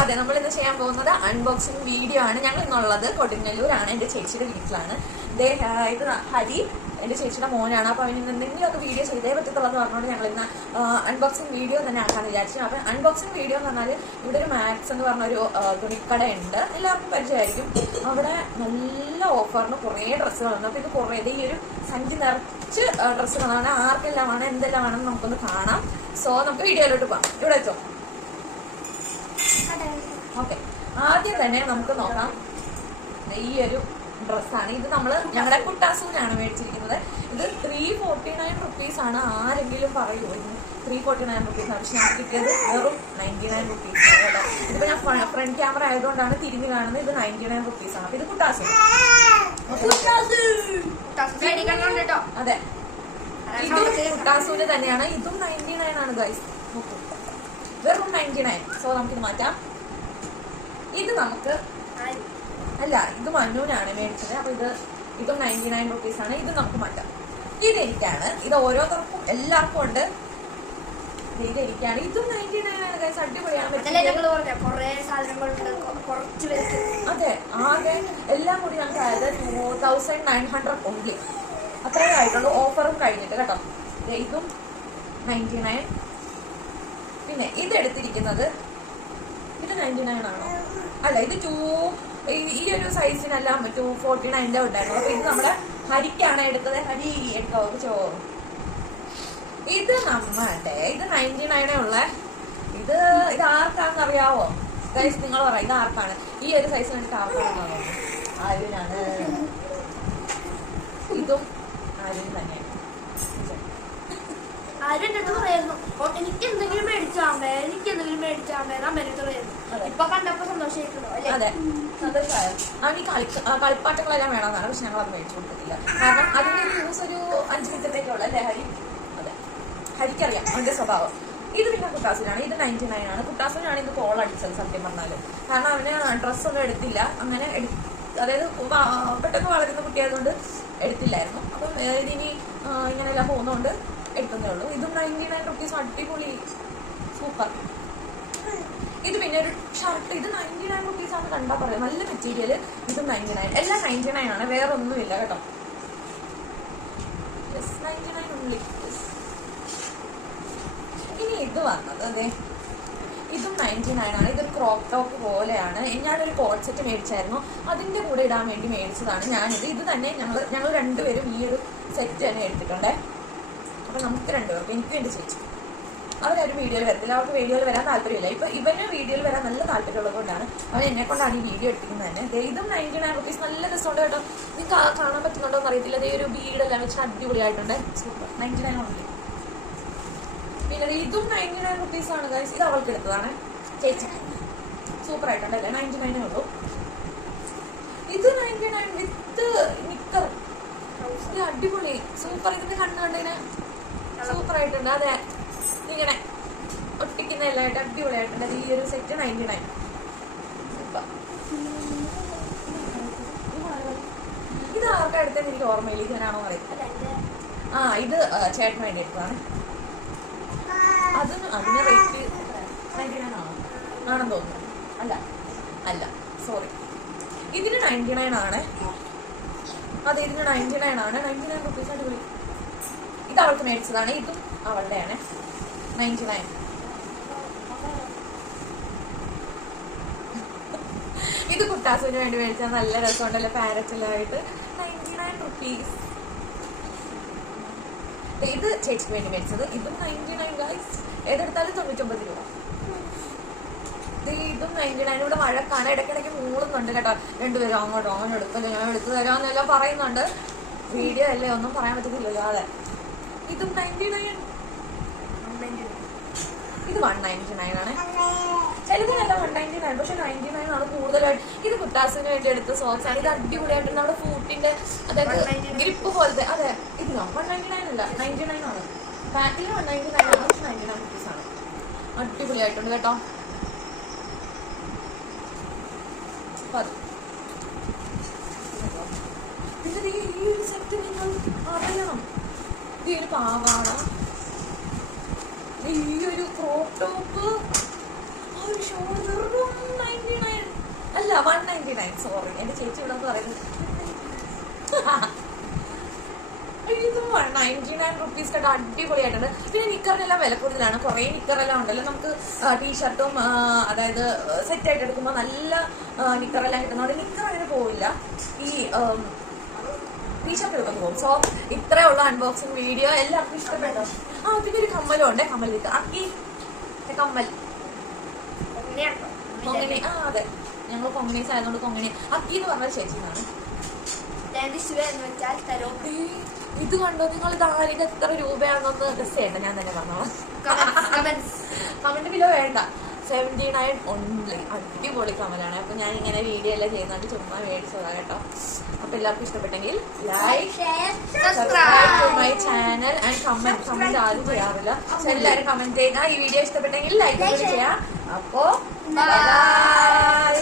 അതെ, നമ്മൾ ഇന്ന് ചെയ്യാൻ പോകുന്നത് അൺബോക്സിംഗ് വീഡിയോ ആണ്. ഞങ്ങൾ ഇന്നുള്ളത് കൊടുങ്ങല്ലൂരാണ്, എന്റെ ചേച്ചിയുടെ വീട്ടിലാണ്. ഇത് ഹരി എന്റെ ചേച്ചിയുടെ മോനാണ്. അപ്പൊ അവന് എന്തെങ്കിലുമൊക്കെ വീഡിയോ ചെയ്തേ പറ്റത്തുള്ളൂ എന്ന് പറഞ്ഞുകൊണ്ട് ഞങ്ങൾ ഇന്ന് അൺബോക്സിംഗ് വീഡിയോ തന്നെ ആക്കാന്ന് വിചാരിച്ചു. അപ്പൊ അൺബോക്സിംഗ് വീഡിയോ എന്ന് പറഞ്ഞാൽ ഇവിടെ ഒരു മാക്സ് എന്ന് പറഞ്ഞൊരു തുണിക്കട ഉണ്ട്, എല്ലാവർക്കും പരിചയമായിരിക്കും. അവിടെ നല്ല ഓഫറിന് കുറേ ഡ്രസ്സുകളുണ്ട്. അപ്പൊ ഇത് കുറേ ഈ ഒരു സഞ്ചി നിറച്ച് ഡ്രസ്സുകളാണ്. ആർക്കെല്ലാമാണ് എന്തെല്ലാമാണെന്ന് നമുക്കൊന്ന് കാണാം. സോ നമുക്ക് വീഡിയോയിലോട്ട് പോകാം. ഇവിടെ വെച്ചോ. ഓക്കെ, ആദ്യം തന്നെ നമുക്ക് നോക്കാം ഈ ഒരു ഡ്രസ്സാണ്. ഇത് നമ്മൾ ഞങ്ങളുടെ കുട്ടാസൂനാണ് മേടിച്ചിരിക്കുന്നത്. ഇത് 349 റുപ്പീസ് ആണ്. ആരെങ്കിലും പറയുമോ ഇത് 349 റുപ്പീസ് ആണ്? പക്ഷെ ഞാൻ കിട്ടിയത് വെറും 99 റുപ്പീസ് ആണ് കേട്ടോ. ഇതിപ്പോ ഞാൻ ഫ്രണ്ട് ക്യാമറ ആയതുകൊണ്ടാണ് തിരിഞ്ഞ് കാണുന്നത്. ഇത് 99 റുപ്പീസ് ആണ്. അപ്പൊ ഇത് കുട്ടാസു. അതെ, ഇത് കുട്ടാസൂന് തന്നെയാണ്. ഇതും 99 ആണ് ഗൈസ്, വെറും 99. സോ നമുക്കിത് മാറ്റാം. ഇത് നമുക്ക് അല്ല, ഇത് മന്നൂനാണ് മേടിച്ചത്. അപ്പൊ ഇതും 99 റുപ്പീസ് ആണ്. ഇത് നമുക്ക് മാറ്റാം. ഇത് എനിക്കാണ്. ഇത് ഓരോരുത്തർക്കും എല്ലാവർക്കും ഉണ്ട്. ഇത് എനിക്കാണ്. ഇതും 99 ആണ് ഗൈസ്, അടിപൊളിയാണ്. അതെ, ആകെ എല്ലാം കൂടി നമുക്ക് അതായത് 2900 ഓൺലി, അത്രേ ആയിട്ടുള്ളൂ. ഓഫറും കഴിഞ്ഞിട്ട് കേട്ടോ. ഇതും 99. പിന്നെ ഇതെടുത്തിരിക്കുന്നത് ഇത് 99 ആണോ? അല്ല, ഇത് ഈ ഒരു സൈസിനെല്ലാം 249 ഉണ്ടായിരുന്നു. അപ്പൊ ഇത് നമ്മുടെ ഹരിക്കാണ് എടുത്തത്. ഹരി എടുത്തോ. ഇത് നമ്മളുടെ ഇത് 99 ഉള്ള. ഇത് ആർക്കാണെന്ന് അറിയാവോ ഗൈസ്? നിങ്ങൾ പറ, ഇത് ആർക്കാണ്? ഈ ഒരു സൈസ് കണ്ടിട്ട് ആർക്കാണെന്ന് ആര്യനാണ്. ഇതും ആര്യൻ തന്നെയാണ്. എനിക്ക് എന്തെങ്കിലും മേടിച്ചാമേ ഇപ്പൊ കണ്ടപ്പോ സന്തോഷമായിട്ടുണ്ടോ? അതെ, സന്തോഷമായോ? അവന് കളിപ്പാട്ടങ്ങളെല്ലാം വേണമെന്നാണ്. പക്ഷെ ഞങ്ങൾ അത് മേടിച്ചു കൊടുത്തില്ല. കാരണം അതിന്റെ യൂസ് ഒരു 5 മിനിറ്റത്തേക്കുള്ള അല്ലേ ഹരി? അതെ, ഹരിക്കറിയാം അവന്റെ സ്വഭാവം. ഇത് പിന്നെ കുട്ടാസിനാണ്. ഇത് 99 ആണ്. കുട്ടാസിനാണ് ഇത് കോൾ അടിച്ചത് സത്യം പറഞ്ഞാല്. കാരണം അവന് ഡ്രസ്സൊന്നും എടുത്തില്ല. അങ്ങനെ അതായത് പെട്ടെന്ന് വളരുന്ന കുട്ടിയായതുകൊണ്ട് എടുത്തില്ലായിരുന്നു. അപ്പം ഇതിനി ഇങ്ങനെല്ലാം പോകുന്നതുകൊണ്ട് എടുത്തതേ ഉള്ളൂ. ഇതും 99 റുപ്പീസ്, അടിപൊളി, സൂപ്പർ. ഇത് പിന്നെ ഒരു ഷർട്ട്. ഇത് 99 റുപ്പീസ് ആണ്. കണ്ടാ പറയാം, നല്ല മെറ്റീരിയൽ. ഇതും 99. എല്ലാം 99 ആണ്, വേറെ ഒന്നുമില്ല കേട്ടോ. 99 ഉള്ളി. ഇനി ഇത് വന്നത് അതെ, ഇതും 99 ആണ്. ഇതൊരു ക്രോപ്പ് ടോപ്പ് പോലെയാണ്. ഞാനൊരു കോട്ട് സെറ്റ് മേടിച്ചായിരുന്നു, അതിന്റെ കൂടെ ഇടാൻ വേണ്ടി മേടിച്ചതാണ് ഞാനിത്. ഇത് തന്നെ ഞങ്ങൾ രണ്ടുപേരും ഈ ഒരു സെറ്റ് തന്നെ എടുത്തിട്ടുണ്ടേ. അപ്പൊ നമുക്ക് രണ്ടുപേർക്കും, എനിക്കും എന്റെ ചേച്ചി, അവരൊരു വീഡിയോയിൽ വരത്തില്ല. അവർക്ക് വീഡിയോയിൽ വരാൻ താല്പര്യമില്ല. ഇപ്പൊ ഇവന് വീഡിയോയിൽ വരാൻ നല്ല താല്പര്യമുള്ളത് കൊണ്ടാണ് അവൻ എന്നെ കൊണ്ടാണ് ഈ വീഡിയോ എടുക്കുന്നത് തന്നെ. ഇതും 99 റുപ്പീസ്. നല്ല രസമുണ്ട് കേട്ടോ. നിങ്ങൾക്ക് കാണാൻ പറ്റുന്നുണ്ടോ എന്ന് അറിയത്തില്ല. അതേ ഒരു ബീഡെല്ലാം വെച്ച് അടിപൊളിയായിട്ടുണ്ട്. സൂപ്പർ. 99 ഉണ്ട്. പിന്നെ ഇതും 99 റുപ്പീസ് ആണ് ഗൈസ്. ഇത് അവൾക്ക് എടുത്തതാണ്, ചേച്ചിക്ക്. സൂപ്പർ ആയിട്ടുണ്ടല്ലേ? 99 ഉള്ളൂ. ഇത് 99 വിത്ത് നിക്കർ. ഇത് അടിപൊളി, സൂപ്പർ. ഇതിന്റെ കണ്ടുകൊണ്ടിങ്ങനെ സൂപ്പർ ആയിട്ടുണ്ട്. അതെ, ഇങ്ങനെ ഒട്ടിക്കുന്ന എല്ലായിട്ട് അടിപൊളിയായിട്ടുണ്ട്. ഈ ഒരു സെറ്റ് 99. സൂപ്പർ. ഇത് ആർക്കാ എടുത്തെന്ന് എനിക്ക് ഓർമ്മയില്ല. ഇതിനാണോ അറിയത്തില്ല. ഇത് ചേട്ടന് വേണ്ടി എടുത്തതാണ്. അതിന് റേറ്റ് 99 ആണോ? ആണെന്ന് തോന്നുന്നു. അല്ല, സോറി. ഇതിന് 99 ആണ്. അതെ, ഇതിന് 99 ആണ്. 99 റുപ്പീസ്. അടിപൊളി. ഇത് അവൾക്ക് മേടിച്ചതാണ്. ഇതും അവളുടെയാണ്. 99. ഇത് കുട്ടാസുവിന് വേണ്ടി മേടിച്ചാൽ നല്ല രസമുണ്ടല്ലോ, പാരറ്റെല്ലായിട്ട്. 99 റുപ്പീസ്. ഇത് ചേച്ചിക്ക് വേണ്ടി മേടിച്ചത്. ഇതും 99 ഗൈസ്. ഏതെടുത്താലും 99 രൂപ. ഇതും 99. ഇവിടെ വഴക്കാണ്, ഇടയ്ക്കിടയ്ക്ക് മൂളുന്നുണ്ട് കേട്ടോ രണ്ടുപേരും. അങ്ങോട്ടോ അങ്ങനെ എടുക്കല്ലോ, ഞാൻ എടുത്തു തരാമെന്നെല്ലാം പറയുന്നുണ്ട്. വീഡിയോ അല്ലേ, ഒന്നും പറയാൻ പറ്റത്തില്ലല്ലോ. അതെ, ഇതും 99. ഇത് 199 ആണ്. ചിലതിനല്ല 199, പക്ഷെ 99 ആണ് കൂടുതലായിട്ട്. ഇത് കുട്ടാസിന് വേണ്ടി എടുത്ത സോക്സ് ആണ്. ഇത് അടിപൊളിയായിട്ട് നമ്മുടെ ഫൂട്ടിന്റെ അതായത് ഗ്രിപ്പ് പോലത്തെ. അതെ, ഇതിനോ 199 അല്ല, 99 ആണ്. പാക്കിൽ 199 ആണ്, പക്ഷെ 99 റുപ്പീസ് ആണ്. അടിപൊളിയായിട്ടുണ്ട് കേട്ടോ. പിന്നെ ഈ ഒരു സെറ്റ് നിങ്ങൾ അറിയണം. ഈ ഒരു പാവാട, ഈ ഒരു ക്രോപ്പ് ടോപ്പ് ഒരു ഷോൾഡർ 199 അല്ല 199 സോറി എന്റെ ചേച്ചി ഇവിടെ പറയുന്നത് ഇത് 199 റുപ്പീസ് കേട്ടോ അടിപൊളിയായിട്ടുണ്ട്. പിന്നെ നിക്കറിനെല്ലാം വില കൂടുതലാണ്. കുറെ നിക്കറെല്ലാം ഉണ്ടല്ലോ നമുക്ക് ടീഷർട്ടും അതായത് സെറ്റ് ആയിട്ട് എടുക്കുമ്പോൾ നല്ല നിക്കറെല്ലാം കിട്ടുന്നുണ്ട്. നിക്കർ അങ്ങനെ പോവില്ല, ഈ ടീഷർട്ട് എടുക്കുന്നു പോകും. സോ ഇത്രേ ഉള്ള അൺബോക്സിങ് വീഡിയോ. എല്ലാവർക്കും ഇഷ്ടപ്പെട്ടോ? പിന്നെ ഒരു കമ്മലും ഉണ്ട്. കമ്മൽ ആക്കി കമ്മൽ കൊങ്ങിണി. അതെ ഞങ്ങൾ കൊങ്ങിണീസ് ആയതുകൊണ്ട് കൊങ്ങിണി. അക്കി എന്ന് പറഞ്ഞ ചേച്ചിന്നാണ്. ഇത് കണ്ടോ നിങ്ങൾ? ഇത് ആരുടെ എത്ര രൂപയാണെന്നൊന്ന് ഗസ് ചെയ്യട്ടെ, ഞാൻ തന്നെ പറഞ്ഞോളാം. കമന്റ് ബിലോ വേണ്ട. 79 ഓൺലി. അടിപൊളി കമലാണ്. അപ്പൊ ഞാൻ ഇങ്ങനെ വീഡിയോ എല്ലാം ചെയ്യുന്നത് ചുമ്മാ മേടിച്ചതാ കേട്ടോ. അപ്പൊ എല്ലാവർക്കും ഇഷ്ടപ്പെട്ടെങ്കിൽ like subscribe to my channel and comment ആരും ചെയ്യാറില്ല. എല്ലാവരും കമന്റ് ചെയ്യുക. ഈ വീഡിയോ ഇഷ്ടപ്പെട്ടെങ്കിൽ ലൈക്ക് ചെയ്യാം. അപ്പോ ബൈ.